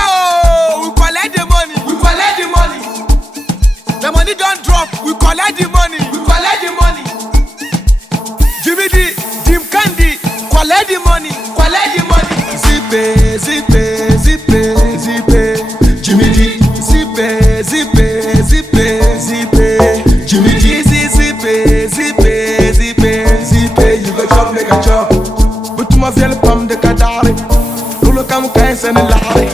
go, we collect the money. We collect the money. The money don't drop, we collect the money. We collect the money. Jimmy D, Jim Candy, collect the money. Collect the money. Zippe, zippe, zippe, zippe. Jimmy D, zippe, zippe, zippe, zippe. Jimmy D, zippe, zippe, zippe, zippe. You go chop, make a chop. But my feel pam de kadari. Lolo kam kain and lari.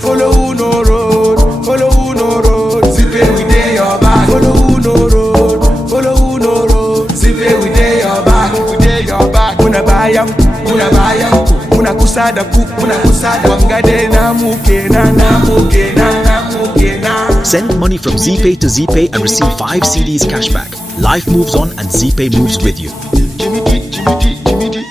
Follow no road, follow no road. Zippe we dey your back. Follow no road, follow no road. Zippe we dey your back, we dey your back. Una bayam, una bayam. Una kusada ku, una kusada. Wangade na muke na muke na muke na. Send money from ZPay to ZPay and receive 5 CDs cashback. Life moves on and ZPay moves with you. Jimmy D, Jimmy D, Jimmy D.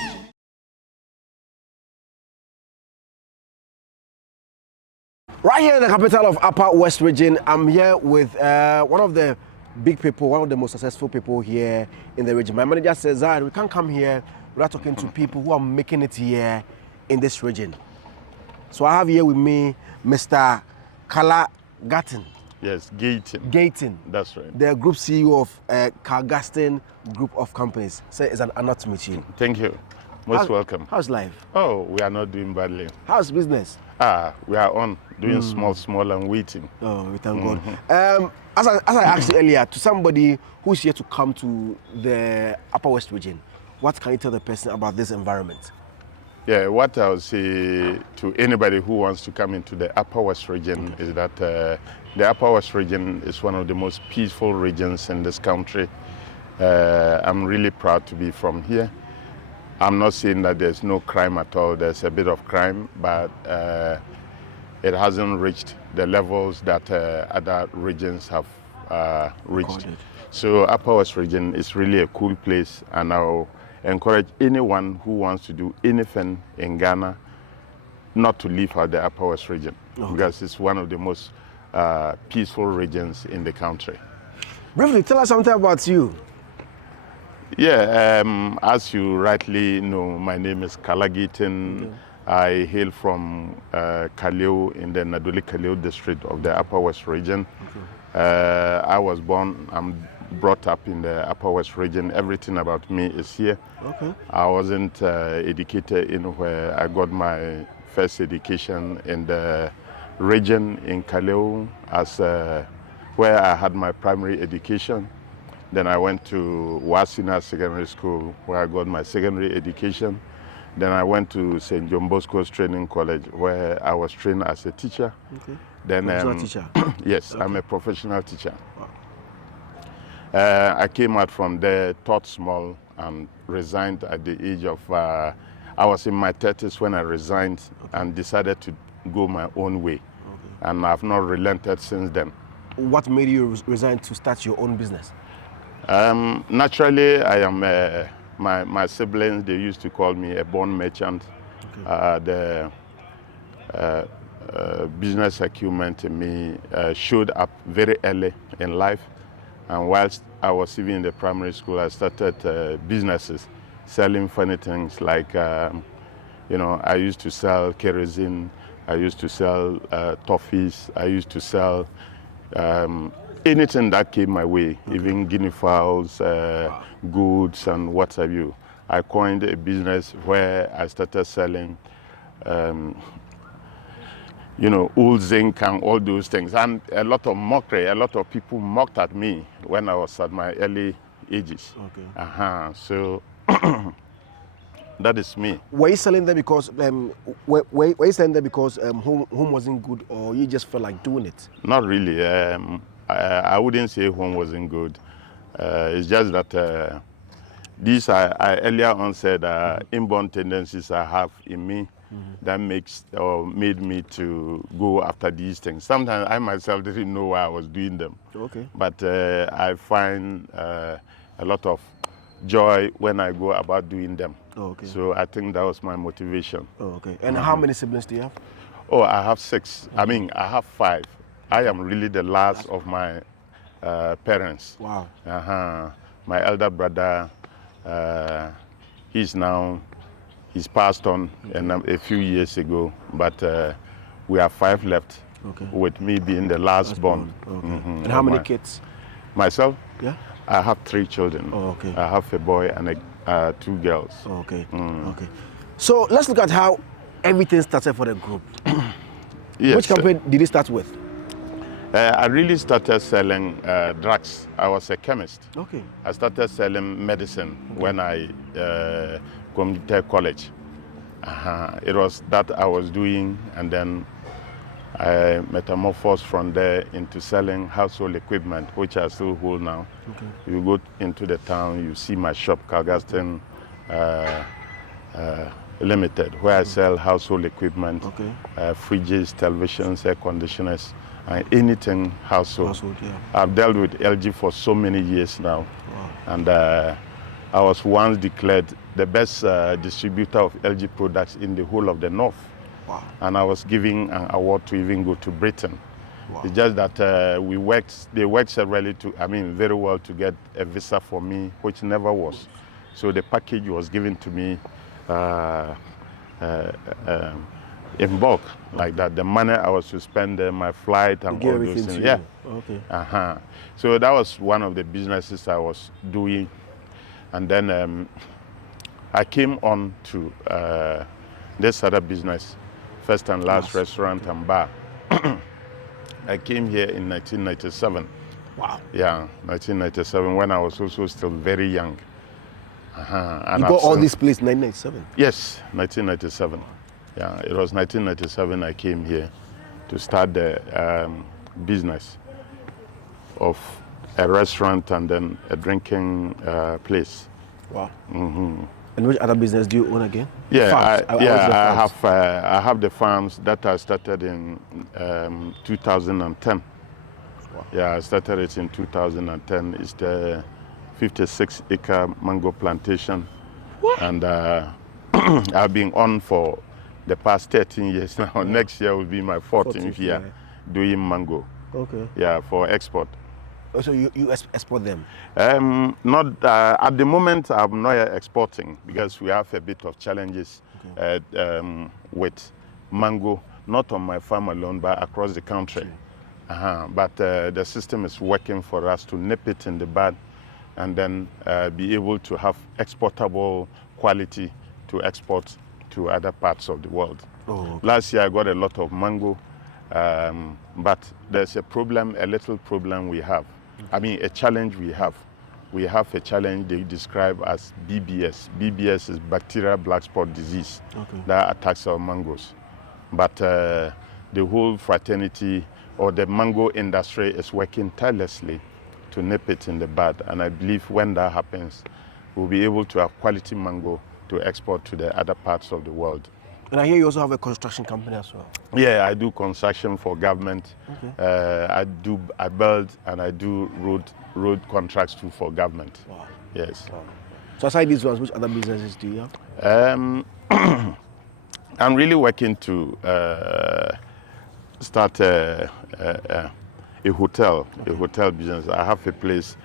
Right here in the capital of Upper West Region, I'm here with one of the big people, one of the most successful people here in the region. My manager says, we can't come here without talking to people who are making it here in this region. So I have here with me Mr. Kala Gatton. Yes, Gaten. That's right. The group CEO of Kalgaston Group of Companies. So it's an honor to meet you. Thank you. Most welcome. How's life? Oh, we are not doing badly. How's business? We are on, doing small and waiting. Oh, we thank God. As I asked you earlier, to somebody who's here to come to the Upper West Region, what can you tell the person about this environment? Yeah, what I would say to anybody who wants to come into the Upper West Region is that the Upper West Region is one of the most peaceful regions in this country. I'm really proud to be from here. I'm not saying that there's no crime at all. There's a bit of crime, but it hasn't reached the levels that other regions have reached. Recorded. So Upper West Region is really a cool place, and I'll encourage anyone who wants to do anything in Ghana not to leave out the Upper West Region, because it's one of the most peaceful regions in the country. Briefly, tell us something about you. Yeah, as you rightly know, my name is Kala Gatton. I hail from Kaleo in the Naduli Kaleo district of the Upper West Region. I was born, I'm brought up in the Upper West Region. Everything about me is here. I wasn't educated in where I got my first education in the region in Kaleo, as where I had my primary education. Then I went to Wasina Secondary School, where I got my secondary education. Then I went to St. John Bosco's Training College, where I was trained as a teacher. Then, Professional teacher? Yes, I'm a professional teacher. I came out from there, taught small, and resigned at the age of, I was in my 30s when I resigned and decided to go my own way. And I've not relented since then. What made you resign to start your own business? Naturally, I am my siblings, they used to call me a born merchant. The business acumen in me showed up very early in life. And whilst I was even in the primary school, I started businesses, selling funny things like, I used to sell kerosene, I used to sell toffees, I used to sell anything that came my way, even guinea fowls, goods, and what have you. I coined a business where I started selling, old zinc and all those things. And a lot of mockery, a lot of people mocked at me when I was at my early ages. So that is me. Were you selling them because were you selling them because home wasn't good, or you just felt like doing it? Not really. I wouldn't say home wasn't good. It's just that these I earlier on said inborn tendencies I have in me that made me to go after these things. Sometimes I myself didn't know why I was doing them. But I find a lot of joy when I go about doing them. So I think that was my motivation. And how many siblings do you have? Oh, I have 6. I mean, I have 5. I am really the last of my parents. Wow. My elder brother, he's passed on a few years ago, but We are 5 left, Okay. with me being the last born. Okay. Mhm. And how many kids? Myself? Yeah. I have 3 children. Oh, okay. I have a boy and 2 girls. Oh, okay. Okay. So let's look at how everything started for the group. Yes. Which company did it start with? I really started selling drugs. I was a chemist. Okay. I started selling medicine when I completed college. It was that I was doing, and then I metamorphosed from there into selling household equipment, which I still hold now. Okay. You go into the town, you see my shop, Calgaston Limited, where I sell household equipment, fridges, televisions, air conditioners, and anything household. Yeah. I've dealt with LG for so many years now. Wow. And I was once declared the best distributor of LG products in the whole of the North. Wow. And I was given an award to even go to Britain. Wow. It's just that they worked severally very well to get a visa for me, which never was. So the package was given to me in bulk, like that. The money I was to spend there, my flight and all those things. Yeah. Okay. So that was one of the businesses I was doing. And then I came on to this other business, First and Last Restaurant and Bar. I came here in 1997. Wow. Yeah, 1997, when I was also still very young. And You got all this place in 1997? Yes, 1997. Yeah, it was 1997 I came here to start the business of a restaurant and then a drinking place. Wow. And which other business do you own again? Yeah, Farms. I have the farms that I started in 2010. Wow. Yeah, I started it in 2010. It's the 56-acre mango plantation. What? And I've been on for the past 13 years now. Yeah. Next year will be my 14th year doing mango. Okay. Yeah, for export. So you export them? Not at the moment. I'm not exporting because we have a bit of challenges with mango, not on my farm alone, but across the country. But the system is working for us to nip it in the bud and then be able to have exportable quality to export to other parts of the world. Oh, okay. Last year I got a lot of mango, but there's a problem, a little problem we have. A challenge we have. We have a challenge they describe as BBS. BBS is bacterial black spot disease that attacks our mangoes. But the whole fraternity or the mango industry is working tirelessly to nip it in the bud. And I believe when that happens, we'll be able to have quality mango to export to the other parts of the world. And I hear you also have a construction company as well. Yeah, I do construction for government. I build and I do road contracts too for government. Wow. Yes. Wow. So aside these ones, which other businesses do you have? I'm really working to start a hotel, a hotel business. I have a place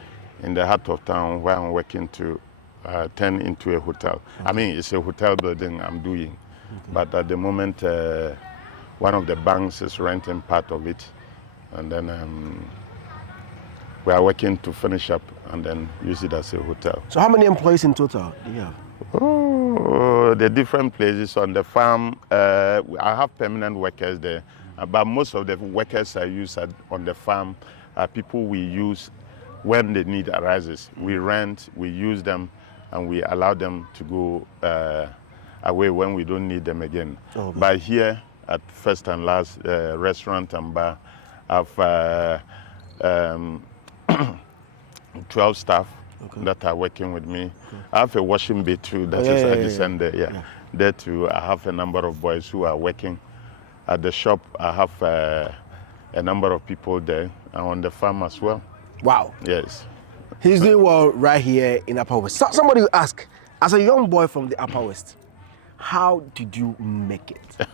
in the heart of town where I'm working to turn into a hotel. It's a hotel building I'm doing. But at the moment, one of the banks is renting part of it. And then we are working to finish up and then use it as a hotel. So how many employees in total do you have? Oh, the different places on the farm. I have permanent workers there. But most of the workers I use on the farm are people we use when the need arises. We rent, we use them, and we allow them to go away when we don't need them again. Okay. But here at First and Last Restaurant and Bar, I've 12 staff that are working with me. I have a washing bay too that is at this end there. Yeah. There too, I have a number of boys who are working. At the shop, I have a number of people there, and on the farm as well. Wow. Yes. He's doing well right here in Upper West. Somebody will ask, as a young boy from the Upper West, how did you make it?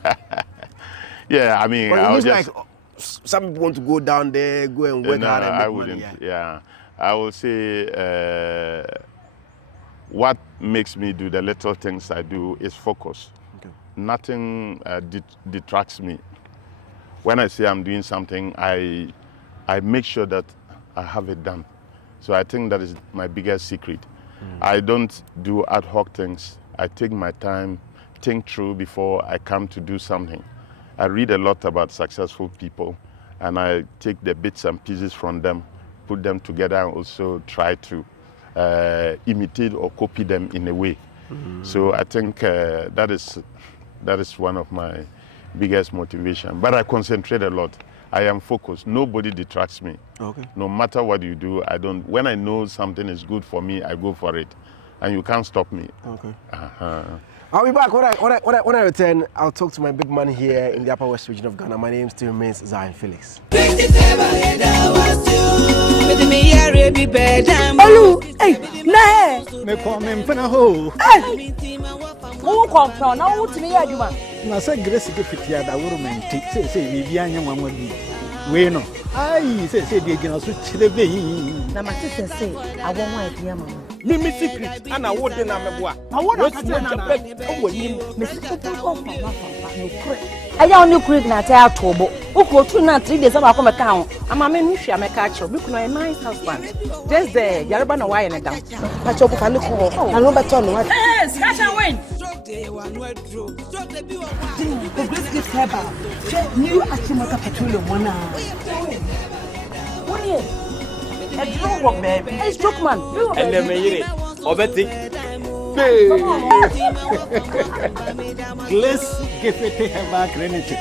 Yeah, But it looks like some people want to go down there, go and work hard and make I wouldn't. money. Yeah, I will say what makes me do the little things I do is focus. Okay. Nothing detracts me. when I say I'm doing something, I make sure that I have it done. So I think that is my biggest secret. I don't do ad hoc things. I take my time, think through before I come to do something. I read a lot about successful people, and I take the bits and pieces from them, put them together, and also try to imitate or copy them in a way. So I think that is one of my biggest motivation. But I concentrate a lot. I am focused. Nobody detracts me. Okay. No matter what you do, I don't. When I know something is good for me, I go for it, and you can't stop me. Okay. I'll be back. When I return, I'll talk to my big man here in the Upper West region of Ghana. My name still remains Zionfelix. Olu, hey, nah. Me call me mfana ho. Hey. Who come now? Who timi ya juma? Na say grace get fitia da woro menti. Say bibi anya nwanwa bi. We no. Ai say dey gina so chire be yi. Na ma say awon wa dia mama. Me secret ana wo de na meboa. Na wo na ka na nim. Me secret ko fa no kure. Aya oni kure na ta atobo. Uko tu na 3 days aba ko meka ho. Ama me nu hwia meka acho. Bi kuno a nice husband. Just there, yareba na why na down. Acho ko fa ni ko. Na no beto no wa. Yes, catch and win. The grace gives her back. New Achimota Petroleum one. What is? A drone work, baby. Hey, stroke man. And then me obeti. Grace give it her back renity.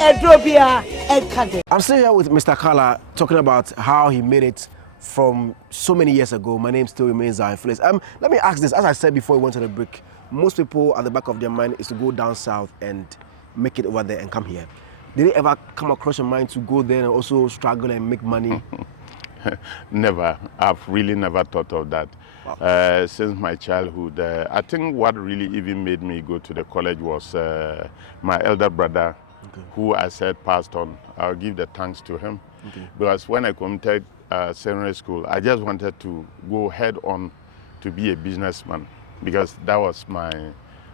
Edrobia Edkade. I'm still here with Mr. Kala talking about how he made it from so many years ago. My name still remains Zionfelix. Let me ask this. As I said before we went to the break, most people at the back of their mind is to go down south and make it over there and come here. Did it ever come across your mind to go there and also struggle and make money? Never. I've really never thought of that. Wow. Since my childhood, I think what really even made me go to the college was my elder brother, who I said passed on. I'll give the thanks to him. Because when I committed secondary school, I just wanted to go head on to be a businessman, because that was my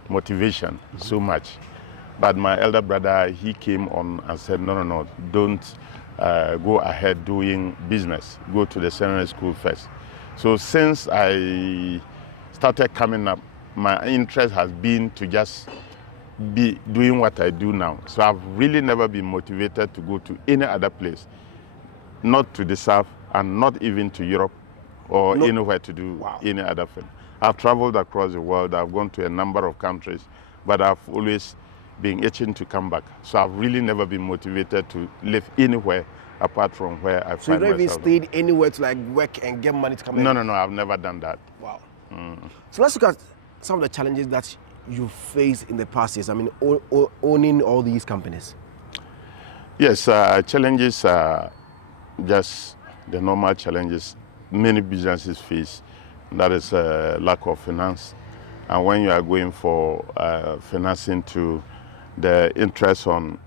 motivation so much. But my elder brother, he came on and said, no, don't go ahead doing business. Go to the secondary school first. So since I started coming up, my interest has been to just be doing what I do now. So I've really never been motivated to go to any other place, not to the south and not even to Europe or anywhere to do any other thing. I've traveled across the world. I've gone to a number of countries, but I've always been itching to come back. So I've really never been motivated to live anywhere apart from where I find myself. So you never stayed anywhere to like work and get money to come in? No, I've never done that. Wow. So let's look at some of the challenges that you faced in the past years. I mean, owning all these companies. Yes, challenges are just the normal challenges many businesses face. That is lack of finance. And when you are going for financing to the interest on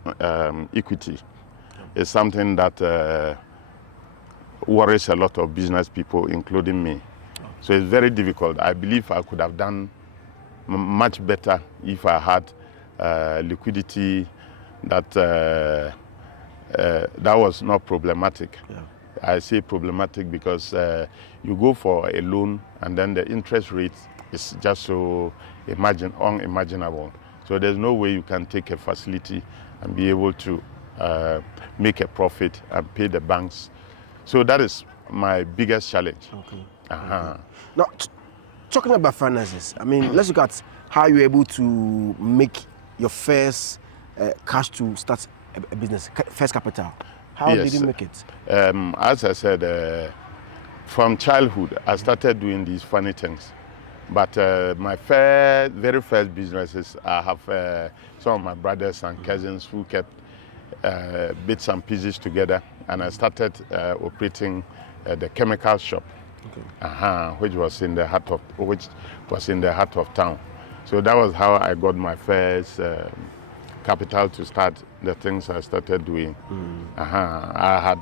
equity, it's something that worries a lot of business people, including me. So it's very difficult. I believe I could have done much better if I had liquidity that was not problematic. Yeah. I say problematic because you go for a loan and then the interest rate is just so unimaginable. So there's no way you can take a facility and be able to make a profit and pay the banks. So that is my biggest challenge. Okay. Uh-huh. Now, talking about finances, I mean, let's look at how you're able to make your first cash to start a business, first capital. How did you make it? As I said, from childhood, I started doing these funny things. But my very first businesses, I have some of my brothers and cousins who kept bits and pieces together, and I started operating the chemical shop, which was in the heart of town. So that was how I got my first capital to start the things I started doing. I had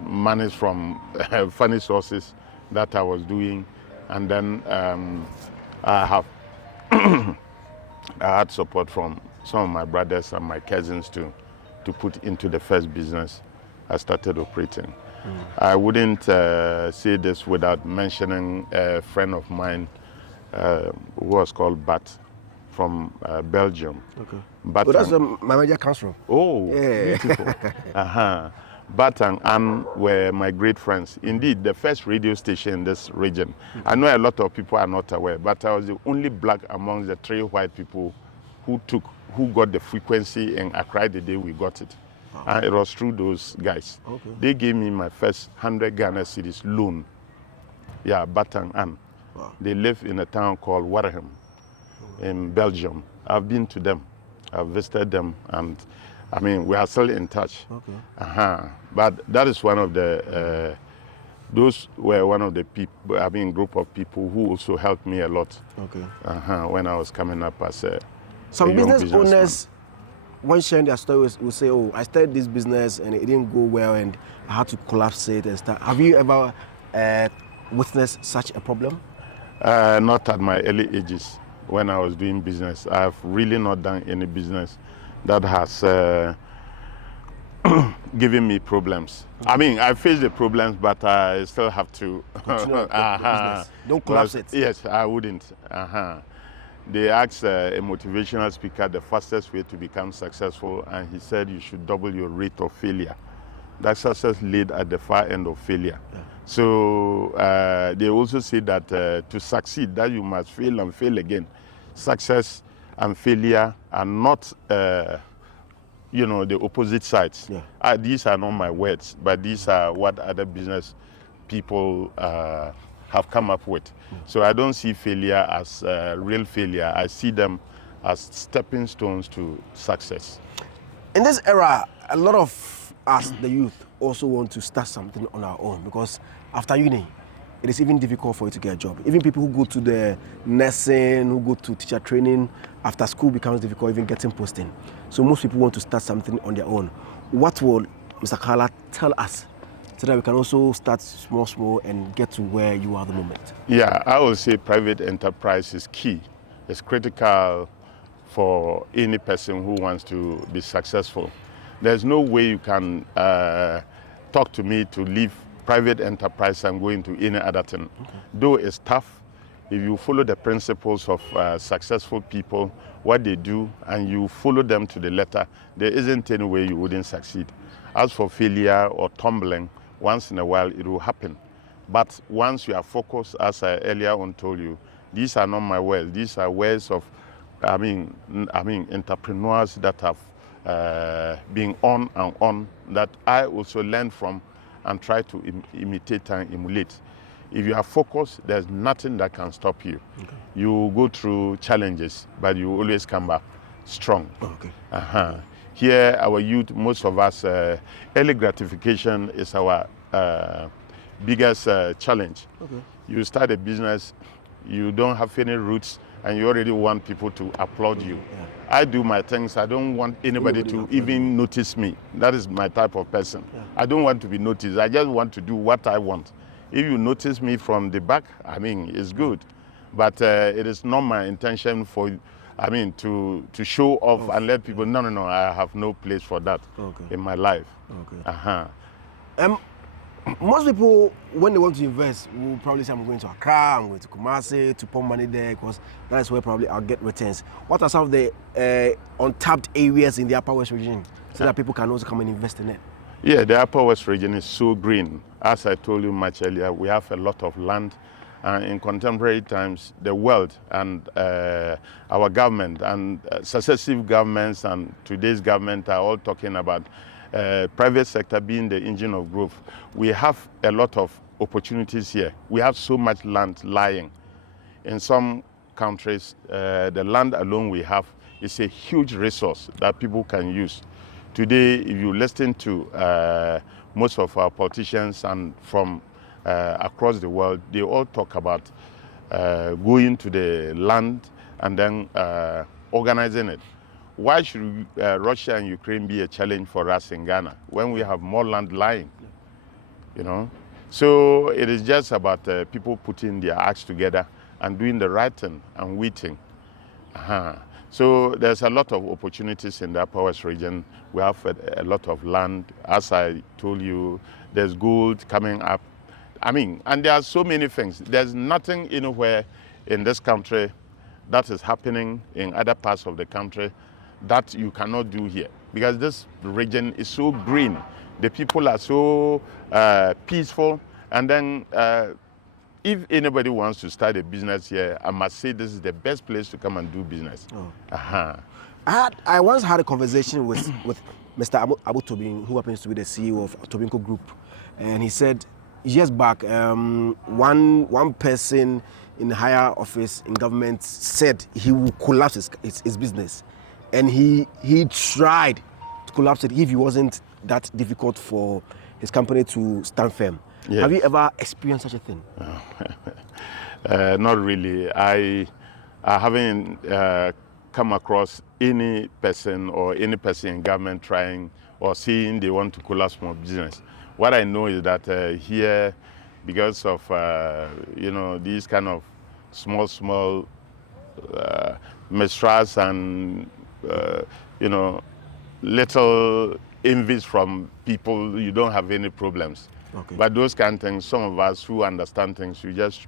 money from funny sources that I was doing, and then I had support from some of my brothers and my cousins too. to put into the first business I started operating. I wouldn't say this without mentioning a friend of mine who was called Bat from Belgium. Okay. Bat That's where my manager comes from. Oh, Yeah. beautiful. Bat and Anne were my great friends. Indeed, the first radio station in this region. I know a lot of people are not aware, but I was the only black among the 3 white people who got the frequency in Accra the day we got it. And it was through those guys. Okay. They gave me my first 100 Ghana cedis loan. Yeah, Bat and Anne. Wow. They live in a town called Waterham in Belgium. I've been to them. I've visited them, and I mean, we are still in touch. Okay. But that is one of the, those were one of the people, I mean, group of people who also helped me a lot. Okay. When I was coming up as a Some young business businessman. owners, when sharing their stories, will say, "Oh, I started this business and it didn't go well, and I had to collapse it and start." Have you ever witnessed such a problem? Not at my early ages when I was doing business. I've really not done any business that has given me problems. I mean, I face the problems, but I still have to Continue the business. Don't collapse it. Yes, I wouldn't. They asked a motivational speaker the fastest way to become successful, and he said you should double your rate of failure. That success laid at the far end of failure. Yeah. So they also say that to succeed, that you must fail and fail again. Success and failure are not, you know, the opposite sides. Yeah. These are not my words, but these are what other business people have come up with. So I don't see failure as real failure. I see them as stepping stones to success. In this era, a lot of us, the youth, also want to start something on our own, because after uni, it is even difficult for you to get a job. Even people who go to the nursing, who go to teacher training, after school becomes difficult even getting posting. So most people want to start something on their own. What will Mr. Kala tell us so that we can also start small and get to where you are at the moment? Yeah, I will say private enterprise is key. It's critical for any person who wants to be successful. There's no way you can talk to me to leave private enterprise and go into any other thing. Okay. Though it's tough, if you follow the principles of successful people, what they do, and you follow them to the letter, there isn't any way you wouldn't succeed. As for failure or tumbling, once in a while it will happen. But once you are focused, as I earlier on told you, these are not my words. These are words of, I mean, entrepreneurs that have been on and on, that I also learn from and try to imitate and emulate. If you are focused, there's nothing that can stop you. Okay. You go through challenges, but you always come back strong. Okay. Here, our youth, most of us, early gratification is our biggest challenge. Okay. You start a business, you don't have any roots, and you already want people to applaud you. Yeah. I do my things. I don't want anybody to even notice me. That is my type of person. Yeah. I don't want to be noticed. I just want to do what I want. If you notice me from the back, I mean, it's good. But it is not my intention for, I mean, to show off and let people, no, I have no place for that in my life. Okay. Most people, when they want to invest, will probably say, I'm going to Accra, I'm going to Kumasi, to put money there, because that is where probably I'll get returns. What are some of the untapped areas in the Upper West region so that people can also come and invest in it? Yeah, the Upper West region is so green. As I told you much earlier, we have a lot of land. In contemporary times, the world and our government and successive governments and today's government are all talking about private sector being the engine of growth. We have a lot of opportunities here. We have so much land lying. In some countries, the land alone we have is a huge resource that people can use. Today, if you listen to most of our politicians and from across the world, they all talk about going to the land and then organizing it. Why should Russia and Ukraine be a challenge for us in Ghana when we have more land lying? You know, so it is just about people putting their acts together and doing the right thing and waiting. So there's a lot of opportunities in the Upper West region. We have a lot of land. As I told you, there's gold coming up. I mean, and there are so many things. There's nothing anywhere in this country that is happening in other parts of the country that you cannot do here. Because this region is so green. The people are so peaceful. And then if anybody wants to start a business here, I must say this is the best place to come and do business. Oh. I once had a conversation with Mr. Abu Tobin, who happens to be the CEO of Tobinco Group, and he said years back, one person in higher office in government said he would collapse his business, and he tried to collapse it if it wasn't that difficult for his company to stand firm. Yes. Have you ever experienced such a thing? Not really. I haven't come across any person in government trying or saying they want to collapse my business. What I know is that here, because of these kind of small mistrust and little envies from people, you don't have any problems. Okay. But those kind of things, some of us who understand things, you just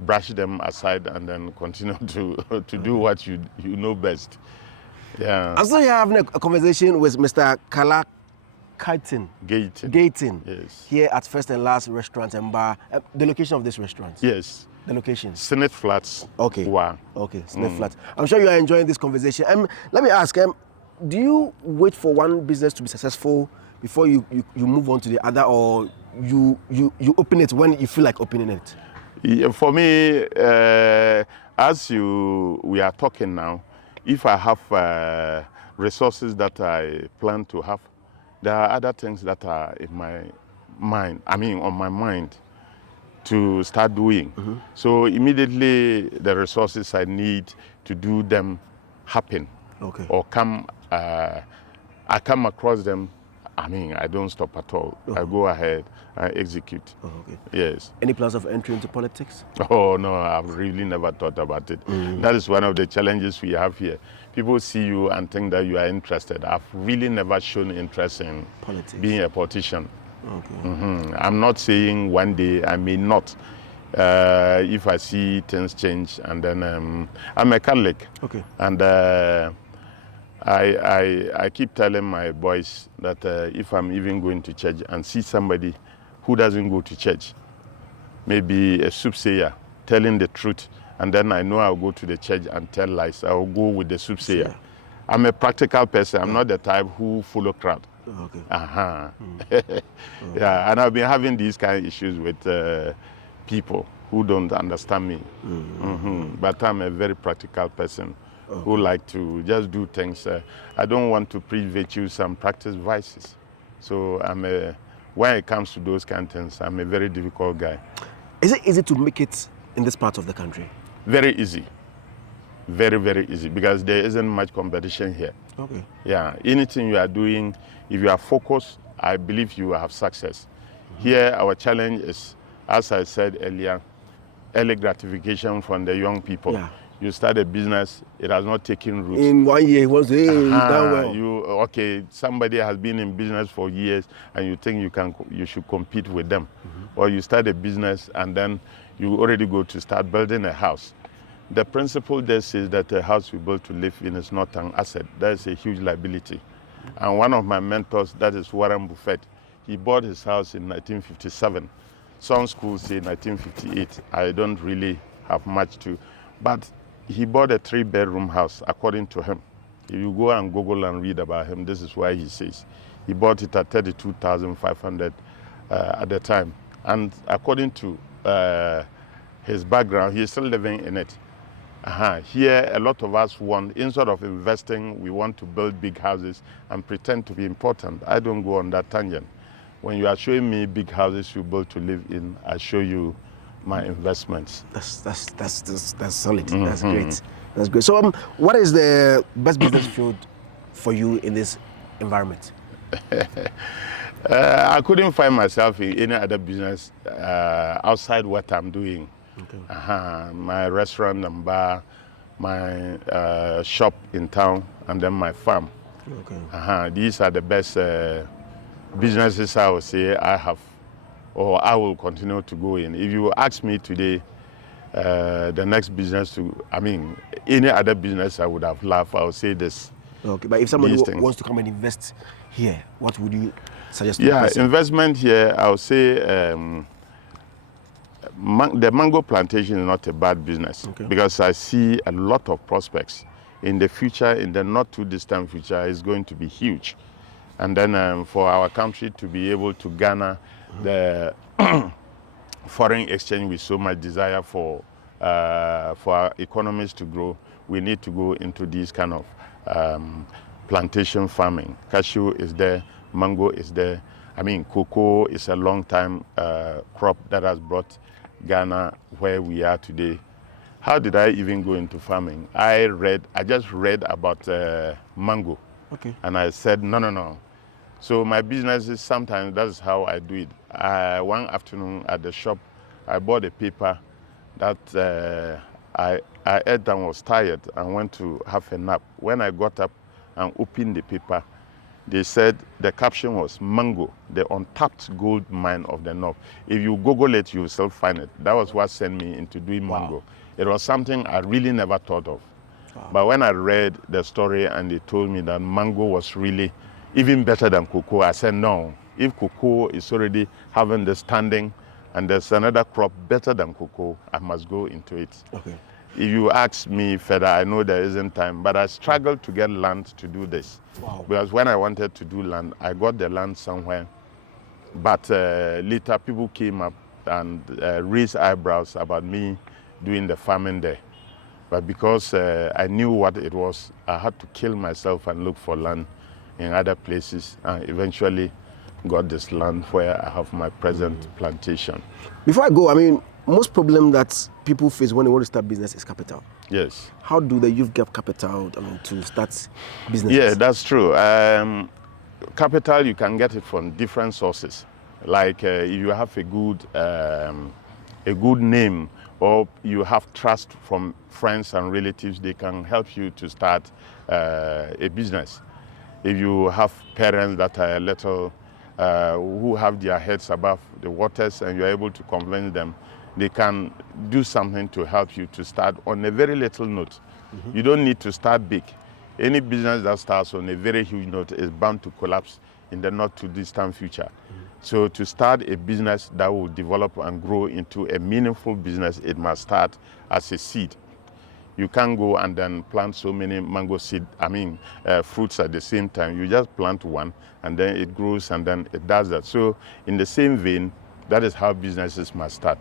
brush them aside and then continue to do what you know best. Yeah. I'm still here having a conversation with Mr. Kala Gayton. Yes. Here at First and Last Restaurant and Bar. The location of this restaurant? Yes. The location? Senate Flats. Okay. Wow. Okay, Senate Flats. I'm sure you are enjoying this conversation. Let me ask, do you wait for one business to be successful before you move on to the other, or you open it when you feel like opening it? Yeah, for me, as we are talking now, if I have resources that I plan to have, there are other things that are in my mind, on my mind to start doing. Mm-hmm. So immediately the resources I need to do them happen. Okay. Or I come across them, I don't stop at all. I go ahead, I execute. Oh, okay. Yes. Any plans of entry into politics? Oh, no, I've really never thought about it. Mm-hmm. That is one of the challenges we have here. People see you and think that you are interested. I've really never shown interest in politics, being a politician. Okay. Mm-hmm. I'm not saying one day I may not. If I see things change, and then I'm a Catholic. Okay. And I keep telling my boys that if I'm even going to church and see somebody who doesn't go to church, maybe a soothsayer telling the truth, and then I know I'll go to the church and tell lies, I'll go with the soothsayer. Yeah. I'm a practical person. I'm not the type who follow crowd. Okay. Yeah, and I've been having these kind of issues with people who don't understand me. But I'm a very practical person. Okay. Who like to just do things. I don't want to preach virtues and practice vices. So when it comes to those kind of things, I'm a very difficult guy. Is it easy to make it in this part of the country? Very easy. Very, very easy, because there isn't much competition here. Okay. Yeah, anything you are doing, if you are focused, I believe you will have success. Here, our challenge is, as I said earlier, early gratification from the young people. Yeah. You start a business, it has not taken root. In 1 year, done well. Somebody has been in business for years, and you think you should compete with them. Or you start a business, and then you already go to start building a house. The principle there says that a house you build to live in is not an asset. That is a huge liability. And one of my mentors, that is Warren Buffett, he bought his house in 1957. Some schools say 1958. I don't really have much to, but he bought a 3-bedroom house, according to him. If you go and Google and read about him, this is why he says. He bought it at $32,500 at the time. And according to his background, he is still living in it. Here, a lot of us instead of investing, we want to build big houses and pretend to be important. I don't go on that tangent. When you are showing me big houses you build to live in, I show you my investments. That's solid. That's great. That's great. So, what is the best business field for you in this environment? I couldn't find myself in any other business outside what I'm doing. Okay. My restaurant and bar, my shop in town, and then my farm. Okay. These are the best businesses I would say I have, or I will continue to go in. If you ask me today, the next business any other business I would have loved, I would say this. Okay, but if somebody wants to come and invest here, what would you suggest? Yeah, investment here, I would say the mango plantation is not a bad business, because I see a lot of prospects. In the future, in the not too distant future, is going to be huge. And then for our country to be able to garner the foreign exchange with so much desire for our economies to grow, we need to go into these kind of plantation farming. Cashew is there, mango is there. Cocoa is a long time crop that has brought Ghana where we are today. How did I even go into farming? I just read about mango. Okay. And I said, no. So my business is sometimes, that's how I do it. One afternoon at the shop, I bought a paper that I ate and was tired and went to have a nap. When I got up and opened the paper, they said the caption was "Mango, the untapped gold mine of the north." If you Google it, you will still find it. That was what sent me into doing mango. It was something I really never thought of. But when I read the story and they told me that mango was really even better than cocoa, I said, no. If cocoa is already having the standing and there's another crop better than cocoa, I must go into it. Okay. If you ask me further, I know there isn't time, but I struggled to get land to do this. Because when I wanted to do land, I got the land somewhere. But later people came up and raised eyebrows about me doing the farming there. But because I knew what it was, I had to kill myself and look for land in other places, and eventually got this land where I have my present plantation. Before I go, most problem that people face when they want to start business is capital. Yes. How do the youth get capital to start business? Yeah, that's true. Capital, you can get it from different sources. Like if you have a good name, or you have trust from friends and relatives, they can help you to start a business. If you have parents that are a little, who have their heads above the waters and you're able to convince them, they can do something to help you to start on a very little note. You don't need to start big. Any business that starts on a very huge note is bound to collapse in the not too distant future. So to start a business that will develop and grow into a meaningful business, it must start as a seed. You can't go and then plant so many mango fruits at the same time. You just plant one and then it grows and then it does that. So in the same vein, that is how businesses must start.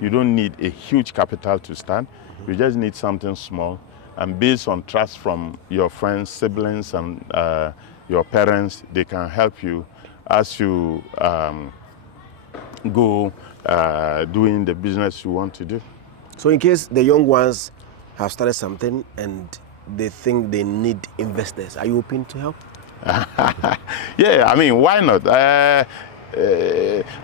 You don't need a huge capital to start. You just need something small, and based on trust from your friends, siblings, and your parents, they can help you as you go doing the business you want to do. So in case the young ones have started something and they think they need investors, are you open to help? Yeah, why not?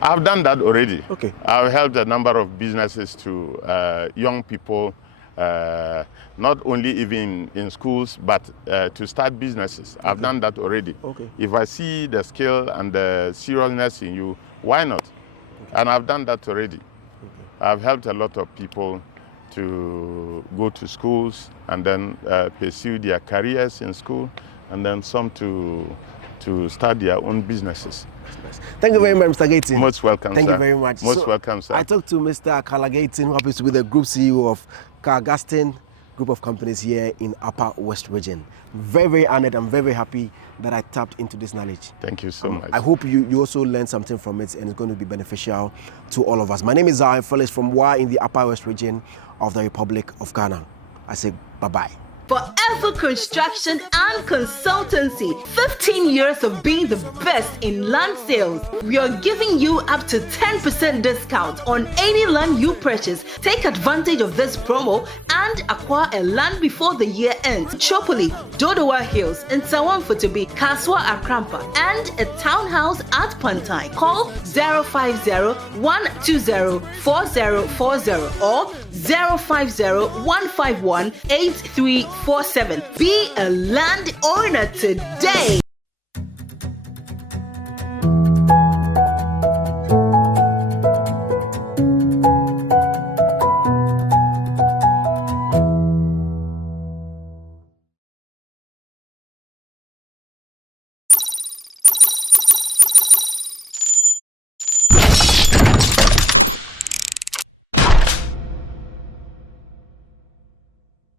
I've done that already. Okay. I've helped a number of businesses to young people, not only even in schools, but to start businesses. I've done that already. Okay. If I see the skill and the seriousness in you, why not? And I've done that already. I've helped a lot of people to go to schools and then pursue their careers in school, and then some to start their own businesses. Thank you very much, Mr. Gaten. Most welcome, Thank sir. you very much. Most welcome, sir. I talked to Mr. Carla Gaten, who happens to be the group CEO of Cargaston Group of Companies here in Upper West Region. Very, very honored. I'm very, very happy that I tapped into this knowledge. Thank you so much. I hope you also learned something from it, and it's going to be beneficial to all of us. My name is Zionfelix from WA in the Upper West Region of the Republic of Ghana. I say bye-bye. Forever Construction and Consultancy. 15 years of being the best in land sales. We are giving you up to 10% discount on any land you purchase. Take advantage of this promo and acquire a land before the year ends. Chopoli, Dodowa Hills, and Sawan Fotobi, Kaswa Akrampa, and a townhouse at Pantai. Call 050-120-4040 or 050-151-8347. Be a land owner today.